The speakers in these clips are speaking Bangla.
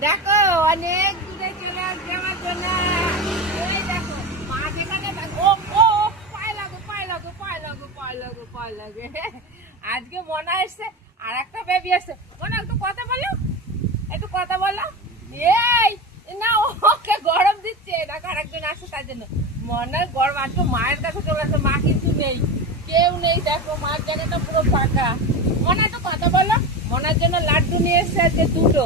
দেখো অনেক দূরে চলে আসছে আমার জন্য। এই দেখো মা যেখানে ও ও পায়ে লাগো পায়ে লাগো পায়ে লাগো পায়ে লাগো পায়ে লাগে। আজকে মনে আসছে আর একটা বেবি আসছে। মনে একটু কথা বলো, একটু কথা বলো। এই না ওকে গরম দিচ্ছে, দেখো আরেকজন আসছে তার জন্য। মনে গরম আজকে মায়ের কাছে চলে আসছে, মা কিন্তু নেই, কেউ নেই। দেখো মার জায়গাটা পুরো ফাঁকা। মনে একটু কথা বলো। মনার জন্য লাড্ডু নিয়ে এসছে আজকে দুটো।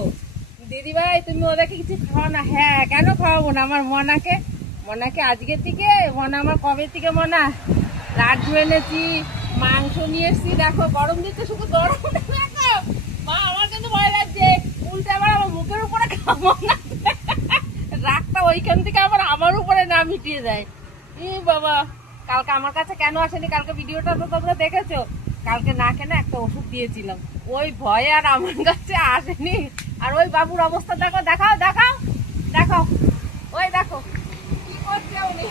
দিদি ভাই তুমি ওদেরকে কিছু খাওয়া না? হ্যাঁ কেন খাওয়াবো না, আমার মনাকে, মনাকে আজকের থেকে মনা আমার কবে থেকে মনা লাড্ডু এনেছি, মাংস নিয়ে এসছি। দেখো গরম দিচ্ছে, শুধু গরম দেখো মা, আমার কিন্তু ভয় লাগছে উল্টে আবার আমার মুখের উপরে খাবো না, রাগটা ওইখান থেকে আবার আমার উপরে না মিটিয়ে দেয়। ই বাবা, কালকে আমার কাছে কেন আসেনি? কালকে ভিডিওটা তো তোমরা দেখেছো। কালকে না কেন একটা ওষুধ দিয়েছিলাম, ওই ভয়ে আর আমার কাছে আসেনি। আর ওই বাবুর অবস্থা দেখো, দেখাও দেখাও দেখাও, ওই দেখো কি করছে উনি।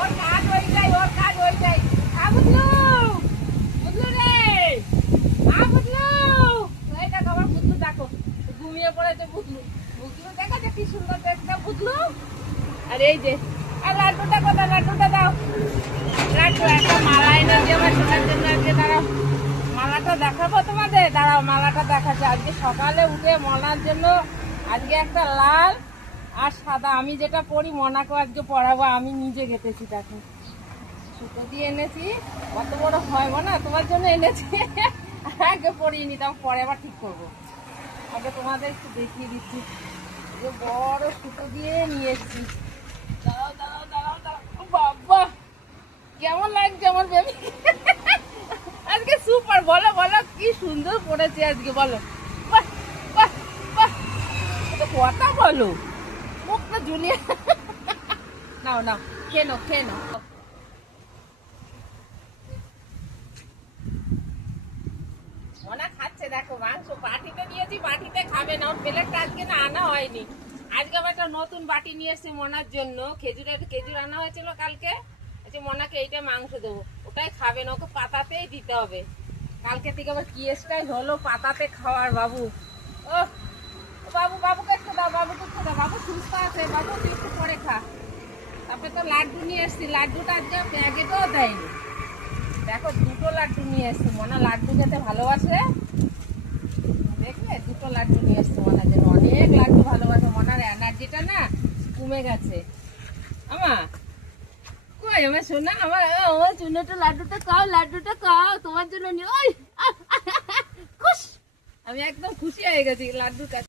ওর কাজ হয়ে যায়, ওর কাজ হয়ে যায়। বুঝলু বুঝলু রে, বুঝলু, এই দেখো আমার বুঝলু, দেখো ঘুমিয়ে পড়েছে বুঝলু। বুঝলু দেখো যে কি সুন্দর দেখতে বুঝলু। আর এই যে আর লাড্ডুটা কোথায়? লাড্ডুটা দাও, লাড্ডু একটা মালা এনে দিয়ে আমার শোনার জন্য আজকে। দাঁড়াও মালাটা দেখাবো তোমাদের, দাঁড়াও মালাটা দেখাচ্ছে। আজকে সকালে উঠে মনার জন্য আজকে একটা লাল আর সাদা, আমি যেটা পরি মনাকেও আজকে পরাবো, আমি নিজে গেঁথেছি। দেখো সুতো দিয়ে এনেছি, কত বড় হয় না, তোমার জন্য এনেছি। আগে পরিয়ে নিতাম, পরে আবার ঠিক করবো। আগে তোমাদের একটু দেখিয়ে দিচ্ছি, যে বড় সুতো দিয়ে নিয়ে এসছি। দাঁড়াও দাঁড়াও দাঁড়াও দাঁড়াও, বাবা কেমন লাগছে আমার বেবি আজকে? সুপার, বলো বলো কি সুন্দর পড়েছে আজকে, বলো বাহ বাহ বাহ, কথা বলো, মুখটা ঝুলিয়ে। নাও নাও খেয়ে নাও খেয়ে নাও। মনা খাচ্ছে দেখো মাংস, বাটিতে নিয়েছি, বাটিতে খাবে না, ওর প্লেটটা আজকে না আনা হয়নি। আজকে আবার একটা নতুন বাটি নিয়ে এসেছি মনার জন্য, খেজুর আনা হয়েছিল কালকে। আচ্ছা মনাকে এইটা মাংস দেবো, ওটাই খাবে না, ওকে পাতাতেই দিতে হবে। কালকে থেকে আবার কি স্টাইল হলো পাতাতে খাওয়ার। বাবু ও বাবু, বাবুকে একটু দাও, বাবুকে একটু দাও, বাবু সুস্থ আছে, বাবু তুই একটু পরে খা। তারপরে তো লাড্ডু নিয়ে এসছি, লাড্ডুটা আজকে প্যাকেটও দেয়নি। দেখো দুটো লাড্ডু নিয়ে এসছি, মনা লাড্ডু খেতে ভালোবাসে, দেখলে দুটো লাড্ডু নিয়ে এসছি মনার জন্য। অনেক লাড্ডু ভালোবাসে, মনার এনার্জিটা না কমে গেছে। আমার কই আমার সোনা, আমার আমার চুনোটা লাড্ডুটা খাও, লাড্ডুটা খাও তোমার জন্য নিয়ে। ওই খুশ, আমি একদম খুশি হয়ে গেছি লাড্ডুটা।